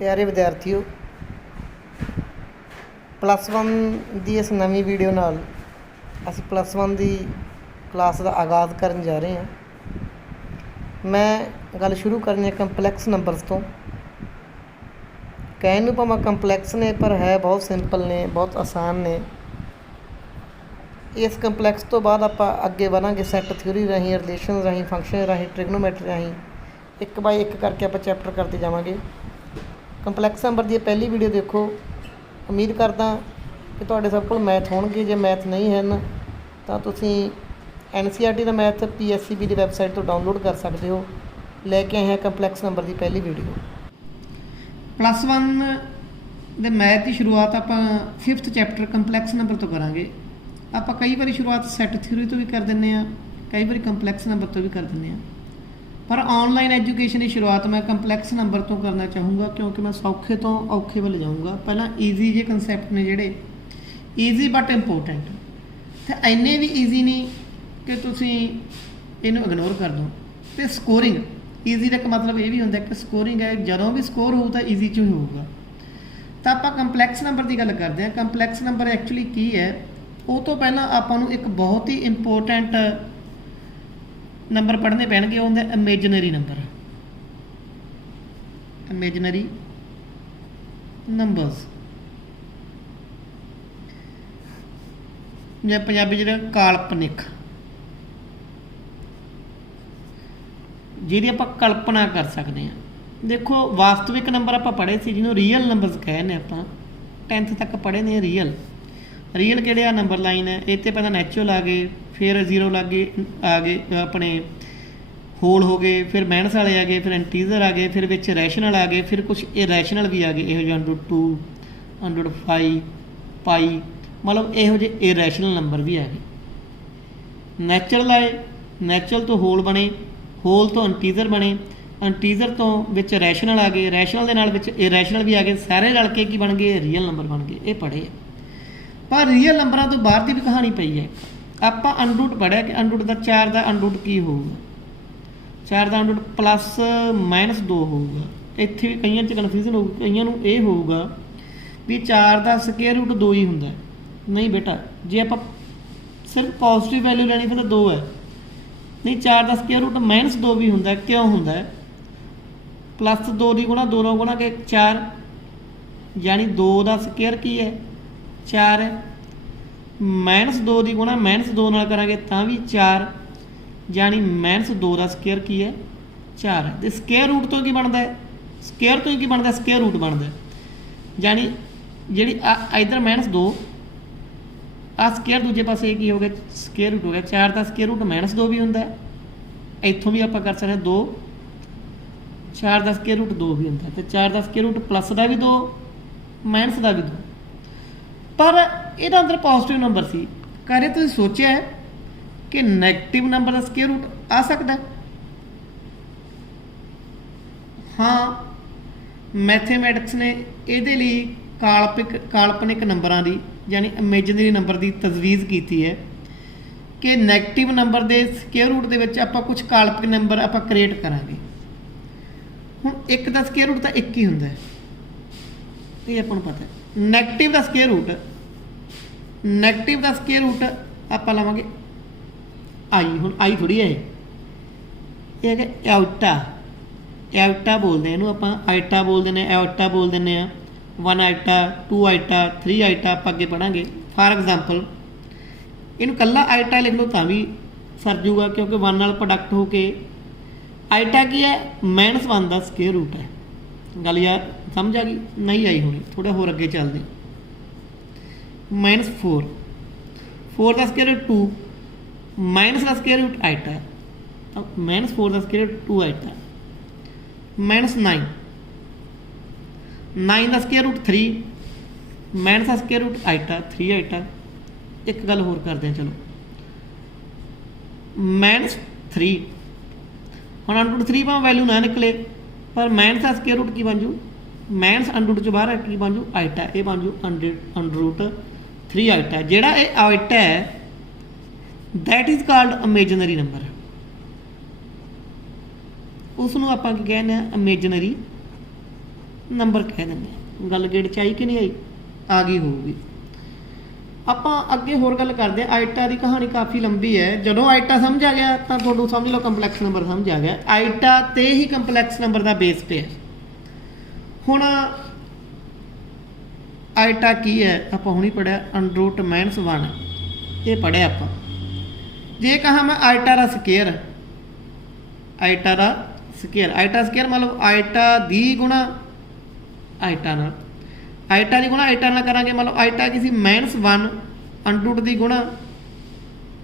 प्यारे विद्यार्थियों, +1 की इस नवी वीडियो नाल असीं +1 की क्लास का आगाज़ करन जा रहे हैं। मैं गल शुरू करनी है कंपलैक्स नंबरस तो। कहने नूं भावें कंपलैक्स ने, पर है बहुत सिंपल ने, बहुत आसान ने। इस कंपलैक्स तो बाद आप अगे बढ़ांगे सैट थ्योरी राही, रिलेशन राही, फंक्शन राही, ट्रिग्नोमैट्री राही, एक बाय एक करके आप चैप्टर करते जावांगे। कंपलैक्स नंबर की पहली वीडियो देखो। उम्मीद करदा कि तुहाडे सब कोल मैथ होणगे। जे मैथ नहीं हैं तो तुसीं NCERT का मैथ PSCB की वैबसाइट तो डाउनलोड कर सकते हो। लैके आए हैं कंपलैक्स नंबर की पहली वीडियो। +1 दे मैथ की शुरुआत आप 5th चैप्टर कंपलैक्स नंबर तो करांगे। आप कई बार शुरुआत सैट थ्योरी तो भी कर दें, कई बार कंपलैक्स नंबर तो भी कर दें, पर ऑनलाइन एजुकेशन की शुरुआत मैं कंपलैक्स नंबर तो करना चाहूँगा, क्योंकि मैं सौखे तो औखे वाल जाऊँगा। पहला ईजी जे कंसैप्ट ने जोड़े ईजी बट इंपोर्टेंट, तो इन्ने भी ईजी नहीं कि तुसीं इनू इग्नोर कर दो। तो स्कोरिंग ईजी का मतलब ये भी होंदा कि स्कोरिंग है, जदों भी स्कोर होऊ तो ईजी चों ही होऊगा। तो आप कंपलैक्स नंबर की गल करते हैं। कंपलैक्स नंबर एक्चुअली की है, वो तो पहला आपां नूं एक बहुत ही इंपोर्टेंट नंबर पढ़ने पैणगे। वो होंदा इमेजनरी नंबर। इमेजनरी नंबर्स ਜਾਂ ਪੰਜਾਬੀ ਜਿਹੜਾ ਕਾਲਪਨਿਕ, ਜਿਹਦੀ ਆਪਾਂ ਕਲਪਨਾ ਕਰ ਸਕਦੇ ਹਾਂ। ਦੇਖੋ ਵਾਸਤਵਿਕ ਨੰਬਰ ਆਪਾਂ ਪੜ੍ਹੇ ਸੀ, ਜਿਹਨੂੰ ਰੀਅਲ ਨੰਬਰਸ ਕਹਿੰਦੇ ਆਪਾਂ 10th ਤੱਕ ਪੜ੍ਹੇ ਨੇ। ਰੀਅਲ ਕਿਹੜੇ ਆ? ਨੰਬਰ ਲਾਈਨ ਹੈ। ਇਹ ਤੇ ਪਹਿਲਾਂ ਨੈਚੁਰਲ ਆ ਗਏ, ਫਿਰ ਜ਼ੀਰੋ ਆ ਗਏ ਆਪਣੇ ਹੋਲ ਹੋ ਗਏ, ਫਿਰ ਮਾਈਨਸ ਵਾਲੇ ਆ ਗਏ, ਫਿਰ ਇੰਟੀਜ਼ਰ ਆ ਗਏ, ਫਿਰ ਵਿੱਚ ਰੈਸ਼ਨਲ ਆ ਗਏ, ਫਿਰ ਕੁਛ ਇਰੈਸ਼ਨਲ ਵੀ ਆ ਗਏ। ਇਹੋ ਜਿਹੇ 102, 105 ਪਾਈ, मतलब ਇਹੋ ਜਿਹੇ ਇਰੈਸ਼ਨਲ ਨੰਬਰ ਵੀ ਆ ਗਏ। ਨੈਚੁਰਲ ਆਏ, ਨੈਚੁਰਲ ਤੋਂ ਹੋਲ ਬਣੇ, ਹੋਲ ਤੋਂ ਇੰਟੀਜ਼ਰ ਬਣੇ, ਇੰਟੀਜ਼ਰ ਤੋਂ ਵਿੱਚ ਰੈਸ਼ਨਲ ਆ ਗਏ, ਰੈਸ਼ਨਲ ਦੇ ਨਾਲ ਵਿੱਚ ਇਰੈਸ਼ਨਲ ਵੀ ਆ ਗਏ। ਸਾਰੇ ਰਲ ਕੇ ਕੀ ਬਣ ਗਏ? ਰੀਅਲ ਨੰਬਰ ਬਣ ਗਏ। ਇਹ ਪੜ੍ਹੇ ਆ। ਪਰ ਰੀਅਲ ਨੰਬਰਾਂ ਤੋਂ ਬਾਹਰ ਦੀ ਵੀ ਕਹਾਣੀ ਪਈ ਹੈ। ਆਪਾਂ ਅਨਰੂਟ ਪੜ੍ਹਿਆ ਕਿ ਅਨਰੂਟ ਦਾ 4 ਦਾ ਅਨਰੂਟ ਕੀ ਹੋਊਗਾ? 4 ਦਾ ਅਨਰੂਟ +-2 ਹੋਊਗਾ। ਇੱਥੇ ਵੀ ਕਈਆਂ 'ਚ ਕਨਫਿਊਜ਼ਨ ਹੋਊਗੀ, ਕਈਆਂ ਨੂੰ ਇਹ ਹੋਊਗਾ ਵੀ 4 ਦਾ ਸਕੁਏਅਰ ਰੂਟ 2 ਹੀ ਹੁੰਦਾ। नहीं बेटा, जे आप सिर्फ पॉजिटिव वैल्यू लैनी फिर 2 है। नहीं, 4 का स्केयर रूट -2 भी होंगे। क्यों होंगे? +2 की गुणा 2 ਨਾਲ गुणा के 4, यानी 2 का स्केयर की है 4 है। -2 की गुणा -2 ਨਾਲ करांगे तो भी 4, यानी -2 का स्केयर की है 4 है। तो स्केयर रूट तो की बनता है? स्केयर तो की बनता? स्केयर रूट बनता है। यानी जी इधर -2 आ स्केयर दूजे पासे की हो गया? स्केयर रूट हो गया। 4 का स्केयर रूट -2 भी होंगे। इतों भी आप कर सकते हैं 2। 4 का स्केयर रूट 2 भी होंगे। तो 4 का स्केयर रूट प्लस का भी 2, माइनस का भी 2। पर ये अंदर पॉजिटिव नंबर सी। करे तो सोचा है कि नैगेटिव नंबर का स्केयर रूट आ सकता है? हाँ, मैथेमैटिक्स ने ये काल्पनिक नंबरों की, यानी इमेजनरी नंबर की तजवीज़ की है कि नैगेटिव नंबर के स्केयर रूट के आप कुछ काल्पनिक नंबर आप क्रिएट करांगे। हुण 1 का स्केयर रूट तो 1 ही होंदा है, ये आपको पता है। नैगेटिव का स्केयर रूट आप लवांगे आई। हुण आई थोड़ी है, ये है एवटा। एवटा बोलते हैं इनू, आप आइटा बोल दें, एवटा बोल दें, 1 आइटा, 2 आइटा, 3 आइटा आप अगे पढ़ांगे। फॉर एग्जाम्पल इनू कल्ला आइटा लिख लो तो भी सर जूगा, क्योंकि 1 नाल प्रोडक्ट हो के आइटा की है -1 का स्केयर रूट है। गल यार समझ आ गई? नहीं आई होनी, थोड़ा होर अगे चलते। -4, 4 का स्केयर रूट 2, माइनस का स्केयर रूट आइटा, -4 का स्केयर रूट 2 आइटा, -9, 9 का स्केयर रूट 3, माइनस का स्केयर रूट आइटा, 3 आइटा। एक गल होर करते हैं, चलो -3। हम √3 पर वैल्यू ना निकले, पर माइनस का स्केयर रूट की बन जू? माइनस √2 चो बाहर की बन जू? आइटा। ये बन जू √3 आइटा। जोड़ा ये आइटा है that is called imaginary number. उसनों आप कहने इमेजनरी ਨੰਬਰ ਕਹਿ ਦਿੰਦੇ ਹਾਂ। ਗੱਲ ਗੇੜ 'ਚ ਆਈ ਕਿ ਨਹੀਂ ਆਈ? ਆ ਗਈ ਹੋਊਗੀ। ਆਪਾਂ ਅੱਗੇ ਹੋਰ ਗੱਲ ਕਰਦੇ ਹਾਂ। ਆਈਟਾ ਦੀ ਕਹਾਣੀ ਕਾਫੀ ਲੰਬੀ ਹੈ। ਜਦੋਂ ਆਈਟਾ ਸਮਝ ਆ ਗਿਆ ਤਾਂ ਤੁਹਾਨੂੰ ਸਮਝ ਲਓ ਕੰਪਲੈਕਸ ਨੰਬਰ ਸਮਝ ਆ ਗਿਆ। ਆਈਟਾ ਤੇ ਹੀ ਕੰਪਲੈਕਸ ਨੰਬਰ ਦਾ ਬੇਸ ਪਿਆ। ਹੁਣ ਆਈਟਾ ਕੀ ਹੈ ਆਪਾਂ ਹੁਣੀ ਪੜ੍ਹਿਆ, ਅੰਡਰਰੂਟ -1 ਇਹ ਪੜ੍ਹਿਆ ਆਪਾਂ। ਜੇ ਕਹਾਂ ਮੈਂ ਆਈਟਾ ਦਾ ਸਕੇਅਰ, ਆਈਟਾ ਦਾ ਸਕੇਅਰ, ਆਈਟਾ ਸਕੇਅਰ ਮਤਲਬ ਆਈਟਾ ਦੀ ਗੁਣਾ ਆਈਟਾ ਨਾਲ, ਆਈਟਾ ਦੀ ਗੁਣਾ ਆਈਟਾ ਨਾਲ ਕਰਾਂਗੇ। ਮਤਲਬ ਆਈਟਾ ਕੀ ਸੀ -1 ਅੰਡਰਰੂਟ ਦੀ ਗੁਣਾ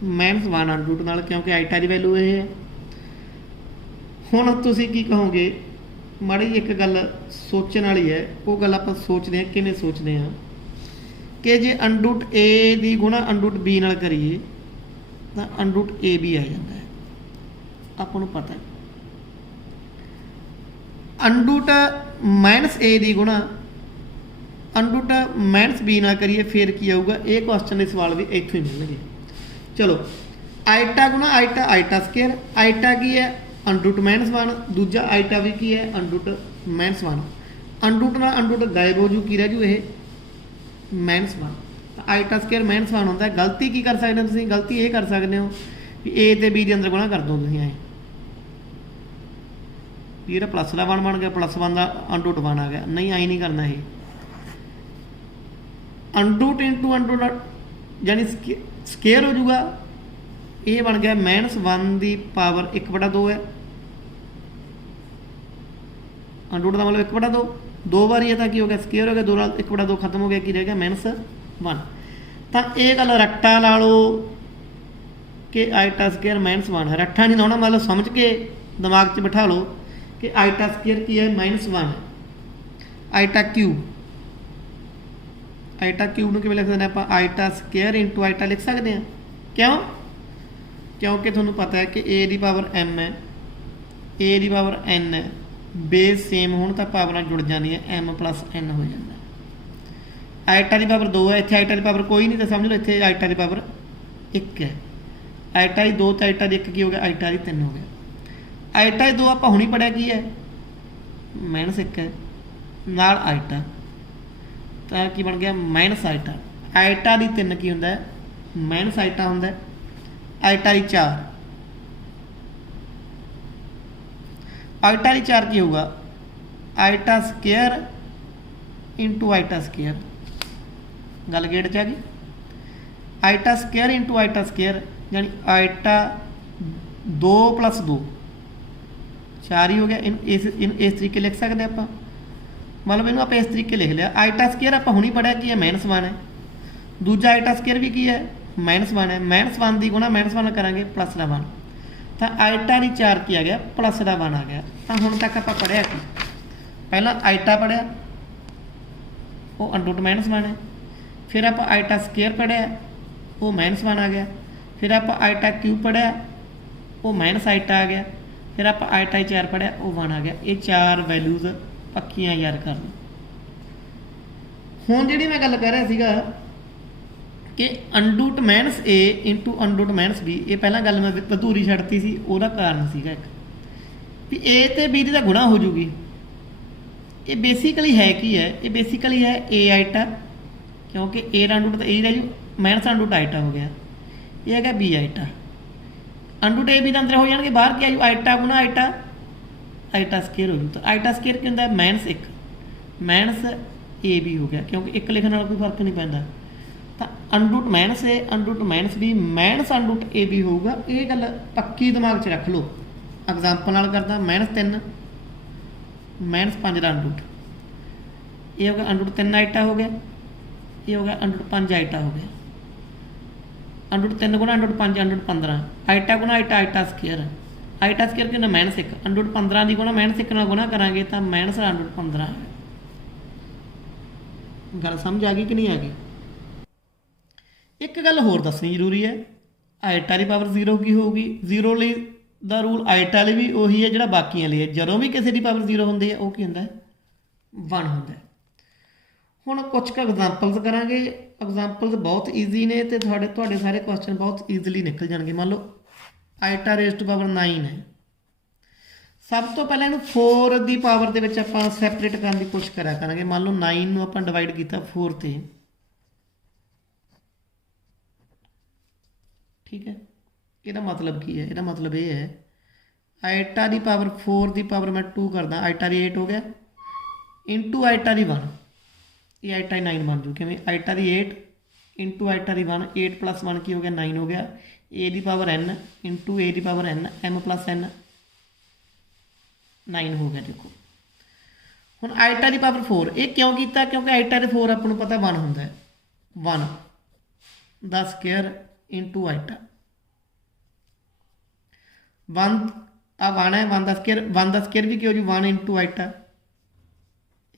-1 ਅੰਡਰਰੂਟ ਨਾਲ, ਕਿਉਂਕਿ ਆਈਟਾ ਦੀ ਵੈਲੂ ਇਹ ਹੈ। ਹੁਣ ਤੁਸੀਂ ਕੀ ਕਹੋਗੇ? ਮਾੜੀ ਇੱਕ ਗੱਲ ਸੋਚਣ ਵਾਲੀ ਹੈ। ਉਹ ਗੱਲ ਆਪਾਂ ਸੋਚਦੇ ਹਾਂ, ਕਿਵੇਂ ਸੋਚਦੇ ਹਾਂ ਕਿ ਜੇ ਅੰਡਰਰੂਟ A ਦੀ ਗੁਣਾ ਅੰਡਰਰੂਟ B ਨਾਲ ਕਰੀਏ ਤਾਂ ਅੰਡਰਰੂਟ AB ਆ ਜਾਂਦਾ ਹੈ। ਆਪਾਂ ਨੂੰ ਪਤਾ ਹੈ ਅੰਡਰਰੂਟ -A ਦੀ ਗੁਣਾ ਅੰਡਰਰੂਟ -B ਨਾਲ ਕਰੀਏ ਫਿਰ ਕੀ ਆਊਗਾ? ਇਹ ਕੁਐਸਚਨ ਦੇ ਸਵਾਲ ਵੀ ਇੱਥੋਂ ਹੀ ਮਿਲਣਗੇ। ਚਲੋ ਆਈਟਾ ਗੁਣਾ ਆਈਟਾ, ਆਈਟਾ ਸਕੇਅਰ। ਆਈਟਾ ਕੀ ਹੈ? ਅੰਡਰਰੂਟ -1। ਦੂਜਾ ਆਈਟਾ ਵੀ ਕੀ ਹੈ? ਅੰਡਰਰੂਟ -1। ਅੰਡਰਰੂਟ ਨਾਲ ਅੰਡਰਰੂਟ ਗਾਇਬ ਹੋ ਜੂ, ਕੀ ਰਹਿ ਜੂ? ਇਹ -1। ਆਈਟਾ ਸਕੇਅਰ -1 ਹੁੰਦਾ। ਗਲਤੀ ਕੀ ਕਰ ਸਕਦੇ ਹੋ ਤੁਸੀਂ? ਗਲਤੀ ਇਹ ਕਰ ਸਕਦੇ ਹੋ ਵੀ A ਤੇ B ਦੇ ਅੰਦਰ ਗੁਣਾ ਕਰ ਦਿਓ ਤੁਸੀਂ। ਐਂ ਵੀ ਇਹਦਾ ਪਲੱਸ ਦਾ 1 ਬਣ ਗਿਆ, +1 ਦਾ ਅੰਡਰਰੂਟ 1 ਆ ਗਿਆ। ਨਹੀਂ, ਐਂ ਨਹੀਂ ਕਰਨਾ। ਇਹ ਅੰਡਰਰੂਟ ਇੰਟੂ ਅੰਡਰਰੂਟ ਯਾਨੀ ਸਕੇਅਰ ਹੋ ਜੂਗਾ। ਇਹ ਬਣ ਗਿਆ -1 ਦੀ ਪਾਵਰ 1/2 ਹੈ। ਅੰਡਰਰੂਟ ਦਾ ਮਤਲਬ 1/2, 2 ਵਾਰੀ ਹੈ ਤਾਂ ਕੀ ਹੋ ਗਿਆ? ਸਕੇਅਰ ਹੋ ਗਿਆ। 2 ਨਾਲ 1/2 ਖਤਮ ਹੋ ਗਿਆ, ਕੀ ਰਹਿ ਗਿਆ? -1। ਤਾਂ ਇਹ ਗੱਲ ਰੱਟਾ ਲਾ ਲਓ ਕਿ ਆਈਟਾ ਸਕੇਅਰ -1 ਹੈ। ਰੱਟਾ ਨਹੀਂ ਲਾਉਣਾ, ਮਤਲਬ ਸਮਝ ਕੇ ਦਿਮਾਗ 'ਚ ਬਿਠਾ ਲਓ ਕਿ ਆਈਟਾ ਸਕੇਅਰ ਕੀ ਹੈ? -1 ਹੈ। ਆਈਟਾ ਕਿਊਬ, ਆਈਟਾ ਕਿਊਬ ਨੂੰ ਕਿਵੇਂ ਲਿਖ ਸਕਦੇ ਆਪਾਂ? ਆਈਟਾ ਸਕੇਅਰ ਇੰਟੂ ਆਈਟਾ ਲਿਖ ਸਕਦੇ ਹਾਂ। ਕਿਉਂ? ਕਿਉਂਕਿ ਤੁਹਾਨੂੰ ਪਤਾ ਹੈ ਕਿ A ਦੀ ਪਾਵਰ m ਹੈ, A ਦੀ ਪਾਵਰ n ਹੈ। ਬੇਸ ਸੇਮ ਹੋਣ ਤਾਂ ਪਾਵਰਾਂ ਜੁੜ ਜਾਂਦੀਆਂ, m + n ਹੋ ਜਾਂਦਾ। ਆਈਟਾ ਦੀ ਪਾਵਰ 2 ਹੈ, ਇੱਥੇ ਆਈਟਾ ਦੀ ਪਾਵਰ ਕੋਈ ਨਹੀਂ ਤਾਂ ਸਮਝ ਲਓ ਇੱਥੇ ਆਈਟਾ ਦੀ ਪਾਵਰ 1 ਹੈ। ਆਈਟਾ ਦੀ 2 ਤਾਂ ਆਈਟਾ ਦੀ 1 ਕੀ ਹੋ ਗਿਆ? ਆਈਟਾ ਦੀ 3 ਹੋ ਗਿਆ। ਆਈਟਾ ਦੀ 2 ਆਪਾਂ ਹੁਣੀ ਪੜ੍ਹਿਆ ਕੀ ਹੈ? -1 ਹੈ ਨਾਲ ਆਈਟਾ, ਤਾਂ ਕੀ ਬਣ ਗਿਆ? -ਆਈਟਾ। ਆਈਟਾ ਦੀ 3 ਕੀ ਹੁੰਦਾ? -ਆਈਟਾ ਹੁੰਦਾ। ਆਈਟਾ ਦੀ 4, ਆਈਟਾ ਦੀ 4 ਕੀ ਹੋਊਗਾ? ਆਈਟਾ ਸਕੇਅਰ ਇੰਟੂ ਆਈਟਾ ਸਕੇਅਰ। ਗੱਲ ਗੇੜ 'ਚ ਆ ਗਈ। ਆਈਟਾ ਸਕੇਅਰ ਇੰਟੂ ਆਈਟਾ ਸਕੇਅਰ ਯਾਨੀ ਆਈਟਾ 2 + 2 4 ਹੀ ਹੋ ਗਿਆ। ਇਹਨੂੰ ਇਸ ਤਰੀਕੇ ਲਿਖ ਸਕਦੇ ਆਪਾਂ। ਮਤਲਬ ਇਹਨੂੰ ਆਪਾਂ ਇਸ ਤਰੀਕੇ ਲਿਖ ਲਿਆ। ਆਈਟਾ ਸਕੇਅਰ ਆਪਾਂ ਹੁਣੀ ਪੜ੍ਹਿਆ ਕੀ ਹੈ? -1 ਹੈ। ਦੂਜਾ ਆਈਟਾ ਸਕੇਅਰ ਵੀ ਕੀ ਹੈ? -1 ਹੈ। -1 ਦੀ ਗੁਣਾ -1 ਕਰਾਂਗੇ +1 ਤਾਂ ਆਈਟਾ ਦੀ 4 ਕੀ ਆ ਗਿਆ? +1 ਆ ਗਿਆ। ਤਾਂ ਹੁਣ ਤੱਕ ਆਪਾਂ ਪੜ੍ਹਿਆ ਕੀ? ਪਹਿਲਾਂ ਆਈਟਾ ਪੜ੍ਹਿਆ, ਉਹ ਅੰਡਰਰੂਟ -1 ਹੈ। ਫਿਰ ਆਪਾਂ ਆਈਟਾ ਸਕੇਅਰ ਪੜ੍ਹਿਆ, ਉਹ -1 ਆ ਗਿਆ। ਫਿਰ ਆਪਾਂ ਆਈਟਾ ਕਿਊਬ ਪੜ੍ਹਿਆ, ਉਹ -ਆਈਟਾ ਆ ਗਿਆ। ਫਿਰ ਆਪਾਂ ਆਈਟਾ 4 ਪੜ੍ਹਿਆ, ਉਹ 1 ਆ ਗਿਆ। ਇਹ 4 ਵੈਲਿਊਜ਼ ਪੱਕੀਆਂ ਯਾਦ ਕਰ ਲਓ। ਹੁਣ ਜਿਹੜੀ ਮੈਂ ਗੱਲ ਕਰ ਰਿਹਾ ਸੀਗਾ ਕਿ ਅੰਡਰਰੂਟ -A ਇੰਟੂ ਅੰਡਰਰੂਟ -B, ਇਹ ਪਹਿਲਾਂ ਗੱਲ ਮੈਂ ਅਧੂਰੀ ਛੱਡਤੀ ਸੀ। ਉਹਦਾ ਕਾਰਨ ਸੀਗਾ ਇੱਕ ਵੀ A ਤੇ B ਦੀ ਤਾਂ ਗੁਣਾ ਹੋ ਜੂਗੀ। ਇਹ ਬੇਸਿਕਲੀ ਹੈ ਕੀ ਹੈ? ਇਹ ਬੇਸਿਕਲੀ ਹੈ A ਆਈਟਾ, ਕਿਉਂਕਿ A ਦਾ ਅੰਡਰਰੂਟ ਤਾਂ A ਰਹਿ ਜੂ, -ਅੰਡਰਰੂਟ ਆਈਟਾ ਹੋ ਗਿਆ। ਇਹ ਹੈਗਾ B ਆਈਟਾ। ਅੰਡਰਰੂਟ A B ਦੇ ਅੰਦਰ ਹੋ ਜਾਣਗੇ, ਬਾਹਰ ਕੀ ਆਜੂ? ਆਈਟਾ ਗੁਣਾ ਆਈਟਾ, ਆਈਟਾ ਸਕੇਅਰ ਹੋ ਜੂ। ਤਾਂ ਆਈਟਾ ਸਕੇਅਰ ਕੀ ਹੁੰਦਾ? -1 -AB ਹੋ ਗਿਆ, ਕਿਉਂਕਿ 1 ਲਿਖਣ ਨਾਲ ਕੋਈ ਫਰਕ ਨਹੀਂ ਪੈਂਦਾ। ਤਾਂ ਅੰਡਰਰੂਟ -A ਅੰਡਰਰੂਟ -B ਅੰਡਰਰੂਟ AB ਹੋਊਗਾ। ਇਹ ਗੱਲ ਪੱਕੀ ਦਿਮਾਗ 'ਚ ਰੱਖ ਲਓ। ਐਗਜ਼ਾਮਪਲ ਨਾਲ ਕਰਦਾ। -3 -5 ਦਾ ਅੰਡਰਰੂਟ, ਇਹ ਹੋ ਗਿਆ ਅੰਡਰਰੂਟ 3 ਆਈਟਾ ਹੋ ਗਿਆ। ਇਹ ਹੋ ਗਿਆ ਅੰਡਰਰੂਟ 5 ਆਈਟਾ ਹੋ ਗਿਆ। ਅੰਡਰਰੂਟ 3 ਗੁਣਾ ਅੰਡਰਰੂਟ 5 ਅੰਡਰਰੂਟ 15 ਆਈਟਾ ਗੁਣਾ ਆਈਟਾ, ਆਈਟਾ ਸਕੇਅਰ। ਆਈਟਾ ਸਕੇਅਰ ਕਿੰਨਾ? -1 ਅੰਡਰਰੂਟ 15 ਦੀ ਗੁਣਾ -1 ਨਾਲ ਗੁਣਾ ਕਰਾਂਗੇ ਤਾਂ -ਅੰਡਰਰੂਟ 15 ਆ ਗਿਆ। ਗੱਲ ਸਮਝ ਆ ਗਈ ਕਿ ਨਹੀਂ ਆ ਗਈ? ਇੱਕ ਗੱਲ ਹੋਰ ਦੱਸਣੀ ਜ਼ਰੂਰੀ ਹੈ। ਆਈਟਾ ਦੀ ਪਾਵਰ 0 ਕੀ ਹੋਊਗੀ? 0 ਲਈ ਦਾ ਰੂਲ ਆਈਟਾ ਲਈ ਵੀ ਉਹੀ ਹੈ ਜਿਹੜਾ ਬਾਕੀਆਂ ਲਈ ਹੈ। ਜਦੋਂ ਵੀ ਕਿਸੇ ਦੀ ਪਾਵਰ 0 ਹੁੰਦੀ ਹੈ ਉਹ ਕੀ ਹੁੰਦਾ? 1 ਹੁੰਦਾ। ਹੁਣ ਕੁਝ ਕੁ ਐਗਜ਼ਾਮਪਲਸ ਕਰਾਂਗੇ। ਐਗਜ਼ਾਮਪਲਸ ਬਹੁਤ ਈਜ਼ੀ ਨੇ ਅਤੇ ਤੁਹਾਡੇ ਸਾਰੇ ਕੁਐਸਚਨ ਬਹੁਤ ਈਜ਼ੀਲੀ ਨਿਕਲ ਜਾਣਗੇ। ਮੰਨ ਲਓ ਆਈਟਾ ਰੇਜ਼ ਟੂ ਪਾਵਰ 9 ਹੈ, सब तो पहले इहनूं 4 की पावर ਦੇ ਵਿੱਚ ਆਪਾਂ ਸੈਪਰੇਟ ਕਰਨ ਦੀ ਕੋਸ਼ਿਸ਼ ਕਰਿਆ ਕਰਾਂਗੇ। ਮੰਨ ਲਓ 9 ਨੂੰ ਆਪਾਂ ਡਿਵਾਈਡ ਕੀਤਾ 4 ਤੇ, ठीक है। ਇਹਦਾ मतलब की है, ਇਹਦਾ मतलब ये है आइटा की पावर 4 की पावर मैं 2 करदा, आइटा की 8 हो गया इंटू आइटा की 1, ये आइटा की 9 बन जू। किवें आइटा की 8 इंटू आइटा की 1, 8 प्लस 1 की हो गया 9 हो गया। ए की पावर n इंटू ए की power n, m plus n 9 हो गया। देखो हुण आइटा की पावर 4 ये क्यों किया, क्योंकि आइटा के 4 आपको पता 1 होंदा है, 1 दा स्केयर इंटू आइटा 1 आ 1 है, 1 का स्केयर भी की हो जी 1 इंटू आइटा,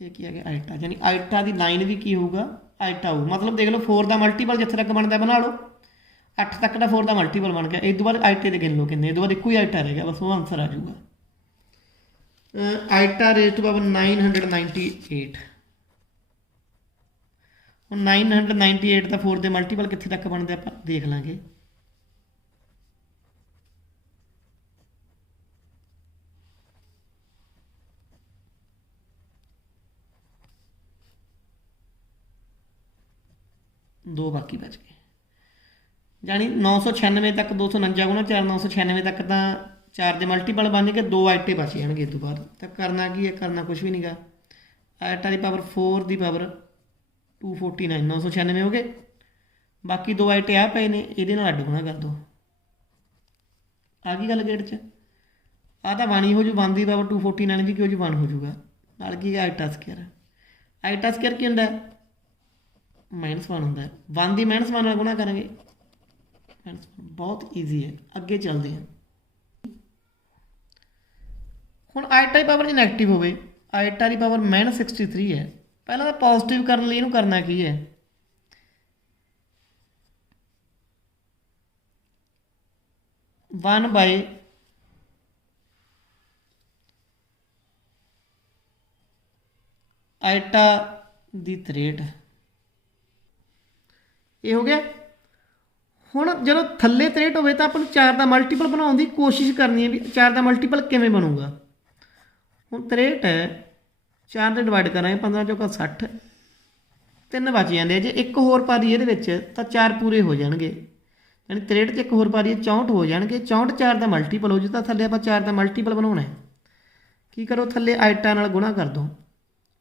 ये की है आइटा, यानी आइटा की लाइन भी की होगा आइटा हो। मतलब देख लो 4 का मल्टीपल जिथे तक बनता बना लो, 8 तक का 4 का मल्टीपल बन गया। इस बाद आइटे के गिन लो किन्ने, इस बाद एक ही आइटा रह गया, बस वो आंसर आ जाऊगा। Iota raise to power 998। ਹੁਣ 998 ਦਾ 4 ਦੇ ਮਲਟੀਪਲ ਕਿੱਥੇ ਤੱਕ ਬਣਦੇ ਆਪਾਂ ਦੇਖ ਲਾਂਗੇ। दो बाकी बच गए, यानी 996 तक 249 गुणा 4 996 तक तो 4 के मल्टीपल बन के 2 आइटे बच जाएंगे। इस तो बाद तो करना की है, करना कुछ भी नहीं गा। आइटा की पावर 4 की पावर 249, 996 हो गए। बाकी 2 आइटे आ पे ने, ये अड्ड गुणा कर दो, आ गई गल गेट च। आ तो 1 ही हो जू, 1 की पावर 249 भी की हो जू 1 हो जूगा, नाल की आइटा स्केयर। आइटा स्केयर की होंदा -1 होंदा, 1 की -1 नाल गुणा करेंगे, बहुत ईजी है। अगे चलते हैं। हुण आइटा की पावर जे नैगेटिव होवे, आइटा की पावर -63 है, पहला तो पॉजिटिव करने लिए इहनूं करना की है, 1 बाय आइटा दी 63, ये हो गया। हुण जो थल्ले 63 होवे तो आपां नूं 4 का मल्टीपल बनाउण दी कोशिश करनी है भी 4 का मल्टीपल किवें बनूगा। हुण 63 है, 4 ਦੇ डिवाइड करांगे 15 चौका 60, 3 बच जाते हैं। जे एक होर पा दी ये तो 4 पूरे हो जाएंगे, यानी 63 च एक होर पा दी 64 हो जाएंगे। 64 4 का मल्टीपल हो जू, तो थल्ले आप 4 का मल्टीपल बनाना है। की करो, थल्ले आइटा नाल गुणा कर दो,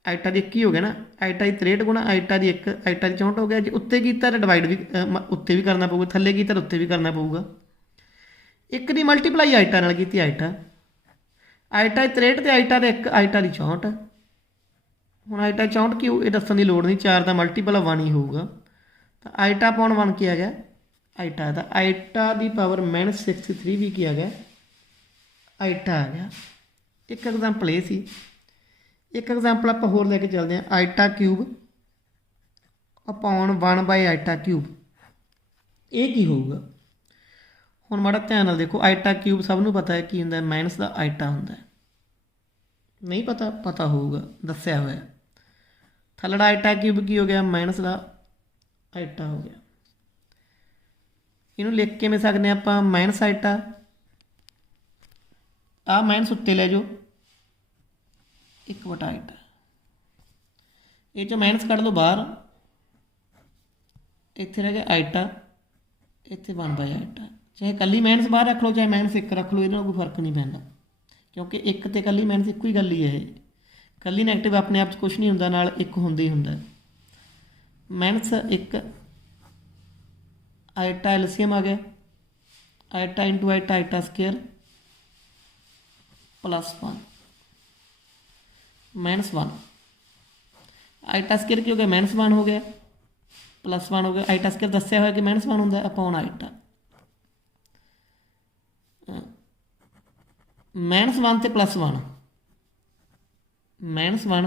आइटा की 1 ही हो गया ना, आइटा की 63 गुणा आइटा की 1, आइटा की 64 हो गया। जे उत्ते कीता तो डिवाइड भी उत्ते भी करना पऊगा, थल्ले कीता तो उत्ते भी करना पऊगा। 1 की मल्टीपलाई आइटा नाल कीती, आइटा आइटा की 63 तो आइटा की 1, आइटा की 64। ਹੁਣ आइटा 64 की ये दसन की लोड़ नहीं, 4 का मल्टीपल 1 ही होगा। तो आइटा अपॉन 1 किया गया आइटा का, आइटा की पावर -63 भी किया गया आइटा आ गया। एक एग्जाम्पल ये सी, एक एग्जाम्पल आप होर लैके चलते हैं, iota cube upon 1 by iota cube, ये की होगा। हुण माड़ा ध्यान नाल देखो, आइटा क्यूब सब नूं पता है की हुंदा, माइनस का आइटा हुंदा, नहीं पता, पता होगा दस्या होया। थल्लड़ा आइटा क्यूब की हो गया, माइनस का आइटा हो गया। इनू लिख के में सकते आप माइनस आइटा, आ माइनस उत्ते ले जाओ 1 बटा आइटा, ये जो माइनस कढ़ लो बाहर, इत्थे रह गया आइटा, इत्थे 1 बाय आइटा। चाहे कली माइनस बाहर रख लो, चाहे माइनस 1 रख लो, इन्होंने कोई फर्क नहीं पैंदा, क्योंकि 1 ते कली माइनस एक ही गल ही है। कली नैगेटिव अपने आप कुछ नहीं होंदा, नाल 1 होंदा ही होंदा। माइनस 1 आइटा एलसीएम आ गया, iota into iota, iota square +1 -1, iota square की हो गया -1 हो गया, +1 हो गया। आइटा स्केयर दस्या होया कि -1 होंदा अपॉन आइटा, -1 ते +1, -1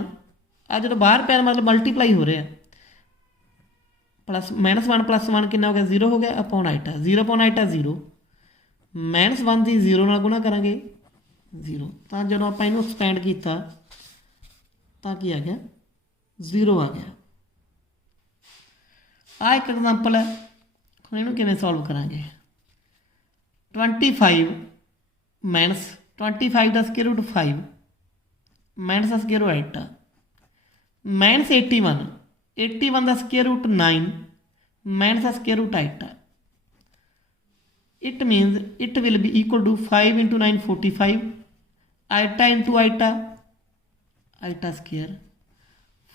आ जो बाहर पैर मतलब मल्टीप्लाई हो रहा है, -1 + 1 कितना हो गया 0 हो गया अपॉन आइटा, 0 अपॉन आइटा 0, -1 की 0 नाल गुणा करांगे 0, तो जो आप इनू एक्सपैंड किया तो की आ गया 0 आ गया। आ एक एग्जाम्पल है, हम इनू किवें सॉल्व करांगे। 25 - 25 का स्केयर रूट 5 माइनस का स्केयर रूट 8 माइनस 81 का स्केयर रूट 9 माइनस का square root 8 it means it will be equal to 5 into 9 45 iota into iota iota square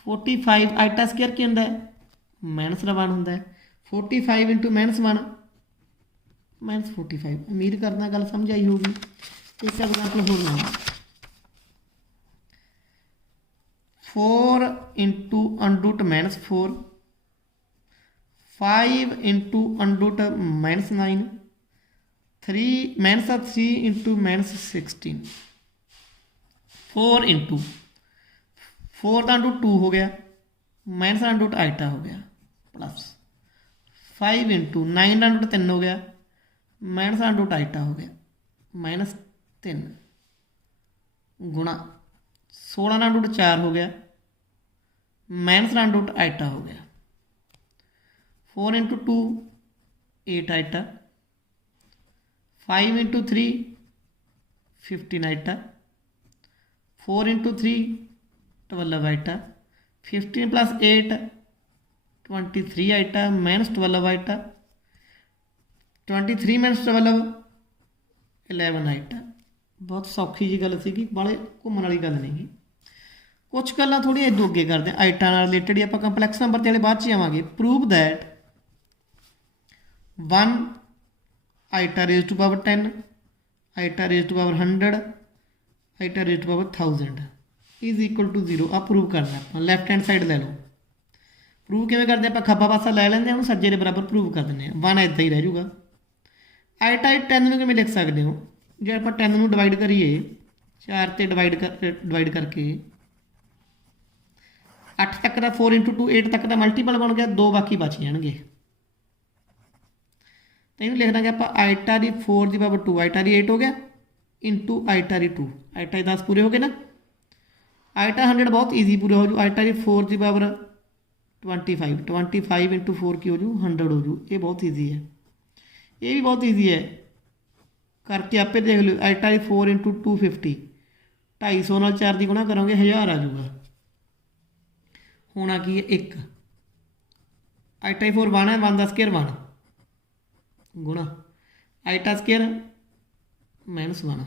45 iota square की होंगे माइनस का 1 होंगे 45 इंटू माइनस 1 माइनस 45 उम्मीद करना गल समझ आई होगी। एक एग्जाम्पल हो लेना 4 into under root minus 4 5 into under root minus 9 3 minus 3 into minus 16 4 into 4 का अंडरूट 2 हो गया माइनस का अंडरूट आइटा हो गया प्लस 5 इंटू 9 का अंडरूट 3 हो गया माइनस का अंडरूट आइटा हो गया माइनस 3 गुणा 16 का अंडरूट 4 हो गया माइनस का अंडरूट आइटा हो गया 4 into 2 8 iota 5 into 3 15 iota 4 into 3 12 iota 15 plus 8 23 iota minus 12 iota 23 minus 12 11 iota. बहुत सौखी जी गल सी बाले घूमने वाली गल नहीं गी। कुछ गल्लां थोड़ी इदों अगे करते हैं आइटा नाल रिलेटेड ही आप कंपलैक्स नंबर ते बाद च आवांगे। Prove that 1 iota raise to power 10 iota raise to power 100 iota raise to power 1000 is equal to 0 आ प्रूव करना आप लैफ्ट हैंड साइड ले लो। प्रूव किवें करते आप खब्बा पासा लै लैंदे उन्होंने सज्जे के बराबर प्रूव कर देंगे 1 इदा ही रह जूगा। आइटा 10 में किवें लिख सकते हो जो आप 10 में डिवाइड करिए 4 से डिवाइड करके 8 तक का 4 इंटू 2 8 तक का मल्टीपल बन गया 2 बाकी बच जाएंगे तो इन्हें लिख देंगे आप आइटा की 4 की पावर 2 आइटा की 8 हो गया इंटू आइटा की 2 आइटा की 10 पूरे हो गए ना। आइटा 100 बहुत ईजी पूरे हो जू आइटा की 4 की पावर 25 इंटू 4 की हो जू 100 हो जू ये बहुत ईजी है ये भी बहुत ईजी है करके आपे देख लो। आइटा की 4 इंटू 250 250 नाल 4 की गुणा करोगे 1000 आ जाऊगा होना की है 1 आइटा की 4 1 है 1 का स्केयर 1 गुणा आइटा स्केयर माइनस 1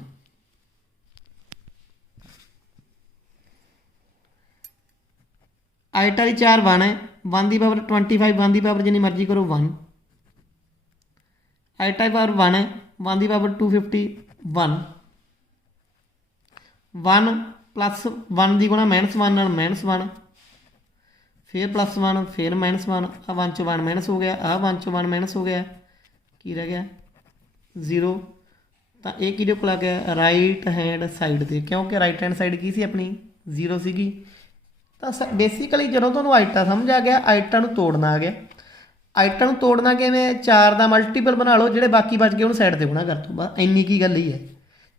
आइटा की 4 1 है 1 की पावर 25 1 की पावर जिनी मर्जी करो 1 आइटा की पावर 1 है 1 की पावर 250 1 प्लस 1 की गुणा माइनस 1 माइनस 1 फिर प्लस 1 फिर माइनस 1 आ 1 चो 1 माइनस हो गया आ 1 चो 1 माइनस हो गया की रह गया 0 तो ये कि आ गया राइट हैंड साइड से क्योंकि राइट हैंड साइड की सी अपनी 0 सी। तो बेसिकली जो तुहानूं आइटा समझ आ गया आइटा नूं तोड़ना आ गया। आइटा नूं तोड़ना किवें 4 का मल्टीपल बना लो जिहड़े बाकी बच गए उन्होंने साइड से गुणा कर दो बस इन्नी की गल ही है।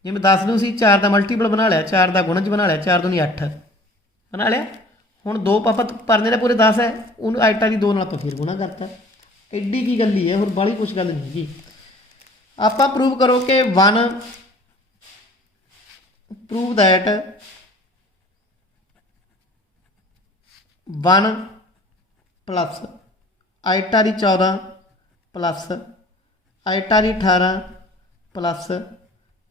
जिवें 10 नूं सी 4 का मल्टीपल बना लिया 4 का गुणज बना लिया 4 दूनी 8 बना लिया हुण 2 पापा परने पूरे 10 है उन्होंने आइटा की 2 नाल आपां फिर गुणा करता एड्डी की गल ही है होर बाहली कुछ गल नहीं जी। आप प्रूव करो कि 1 प्रूव दैट 1 प्लस आइटा की 14 प्लस आइटा की 18 प्लस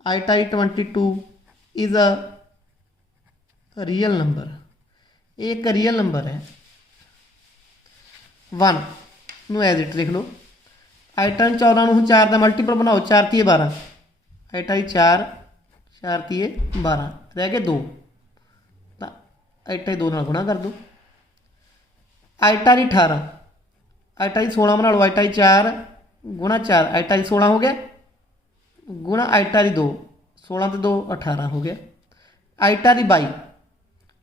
आइटा की 22 इज़ अ रियल नंबर एक रियल नंबर है। 1 नू एज इट लिख लो आइटा 14 नूं 4 का मल्टीपल बनाओ 4 तीए 12 आइटा की 4 4 तीए 12 रह गए 2 तो आइटा की 2 नाल गुणा कर दो। आइटा की 18 आइटा की 16 बना लो आइटा की 4 गुणा 4 आइटा की 16 हो गया गुणा आइटा की 2 16 तो 2 18 हो गया। आइटा की 22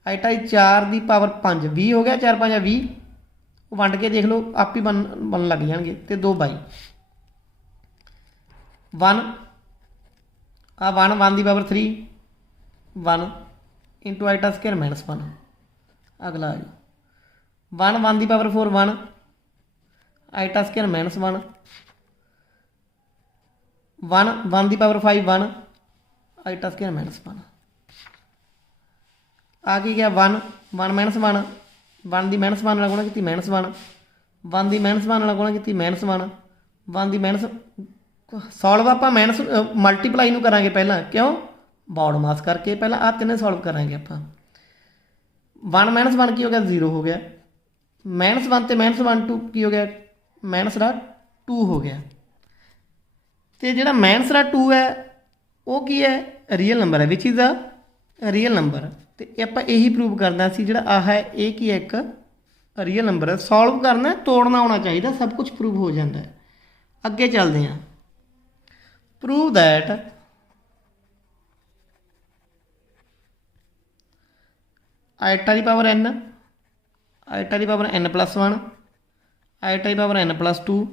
आइटा की 4 की पावर 5 20 हो गया 4 5 20 वंड के देख लो आप ही बन लग जाएंगे तो 2 22 1 आ 1 1 की power 3 1 into iota square minus 1 अगला आ जाओ 1 1 की पावर 4 1 आइटा स्केयर माइनस 1 1 1 की पावर 5 1 आइटा स्केयर माइनस 1 आ की गया 1 1 माइनस 1 1 की माइनस 1 गुणा की माइनस 1 1 की माइनस 1 गुणा की माइनस 1 1 की माइनस सॉल्व आप माइनस मल्टीप्लाई करा पहला क्यों बॉड मास करके पहला आ तीनों सॉल्व करा आप 1 माइनस 1 की हो गया 0 हो गया माइनस 1 तो माइनस 1 2 की हो गया माइनस रा 2 हो गया तो जो माइनस रा 2 है वो की है रीयल नंबर है which is a real number तो आप यही प्रूव करना सी जो आ है ये की है एक रीयल नंबर है सॉल्व करना तोड़ना आना चाहिए सब कुछ प्रूव हो जाता है अगे चलते हैं प्रूव दैट आइटा की पावर n आइटा की पावर n प्लस 1 आइटा की पावर n प्लस 2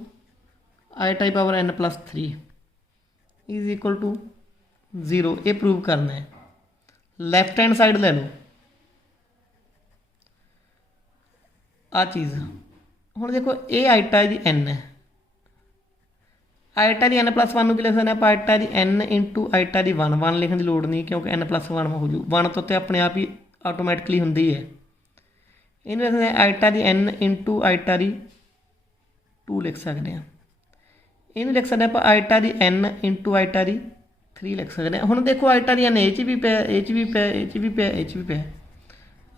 आइटा की power n plus 3 is equal to 0 ये प्रूव करना है लैफ्ट हैंड साइड ले लो आ चीज़ हुण देखो ये आइटा की n है आइटा की n प्लस 1 की लिख सकते आप आइटा की n इंटू आइटा की 1 1 लिखने की लोड़ नहीं क्योंकि n प्लस 1 हो जू 1 तो अपने आप ही आटोमैटिकली होंगी है इन्हें लिख सकते आइटा की n इंटू आइटा की 2 लिख सकते हैं इन्हें लिख सकते आप आइटा की n इंटू आइटा की 3 लिख सकते हैं हुण देखो आइटा की n ये भी पे ये भी पे ये भी पे ये भी पे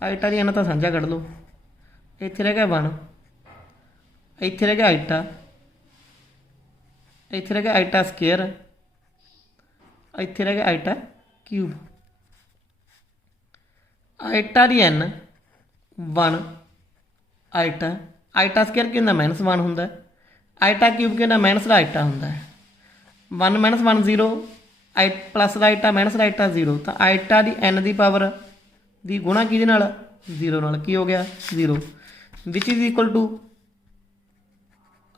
आइटा की n तो साझा कढ़ लो इत्थे रह गया 1 इत्थे रह गया आइटा इत्थे रह गया आइटा स्केयर इत्थे रह गया आइटा क्यूब आइटा की n 1 आइटा आइटा स्केयर कि माइनस 1 होंगे आइटा क्यूब कि माइनस का आइटा होंगे 1 माइनस 1 0 आई प्लस का आइटा माइनस का आइटा 0 तो आइटा की n की पावर की गुणा कि 0 नाल की हो गया 0 which is equal to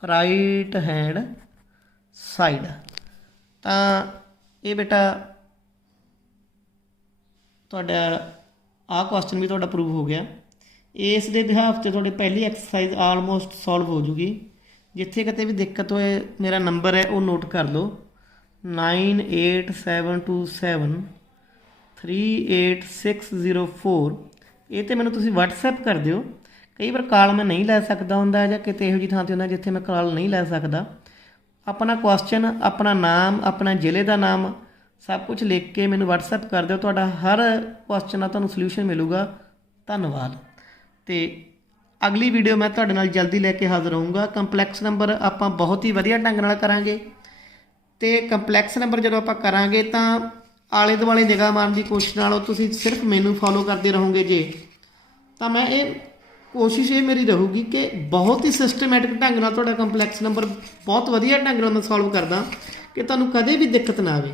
right hand side तो ये बेटा तुहाडा आ क्वेश्चन भी तुहाडा प्रूव हो गया इस दे बिहाफ से तुहाडी पहली एक्सरसाइज आलमोस्ट सॉल्व हो जूगी जिथे किते भी दिक्कत होए मेरा नंबर है वो नोट कर लो 98727 38604 ये तो मैंने तुसीं WhatsApp कर दिओ कई बार कॉल मैं नहीं लै सकता हुंदा जां किते इहो जी थां ते हुंदा जिथे मैं कॉल नहीं लै सकदा अपना क्वेश्चन अपना नाम अपना जिले का नाम सब कुछ लिख के मैंने WhatsApp कर दो तुहाडा हर क्वेश्चन का तुहानूं सल्यूशन मिलूगा धन्नवाद तो अगली वीडियो मैं तुहाडे नाल जल्दी लैके हाज़र होऊंगा कंपलैक्स नंबर आपां बहुत ही वधिया ढंग नाल करांगे तो कंपलैक्स नंबर जदों आपां करांगे तां आले दुआले निगाह मारन की कोशिश नालों तुसीं सिर्फ मैनू फॉलो करते रहोगे जे तो मैं ये कोशिश ये मेरी रहूगी कि बहुत ही सिस्टमैटिक ढंग नाल तुहाडा कंपलैक्स नंबर बहुत वधिया ढंग नाल मैं सॉल्व करदा कि तुहानूं कदे भी दिक्कत ना आवे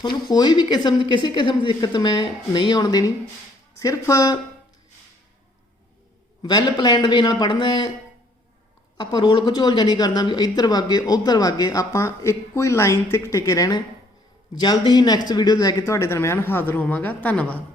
तुहानूं कोई भी किस्म की दिक्कत मैं नहीं आउण देनी सिर्फ वैल प्लैंड वे नाल पढ़ना है आप रोल घचोल जा नहीं करना भी इधर वागे उधर वागे आप एको ही लाइन ते टिके रहना जल्द ही नैक्सट वीडियो लैके तुहाडे दरम्यान हाज़र होवांगा धन्नवाद।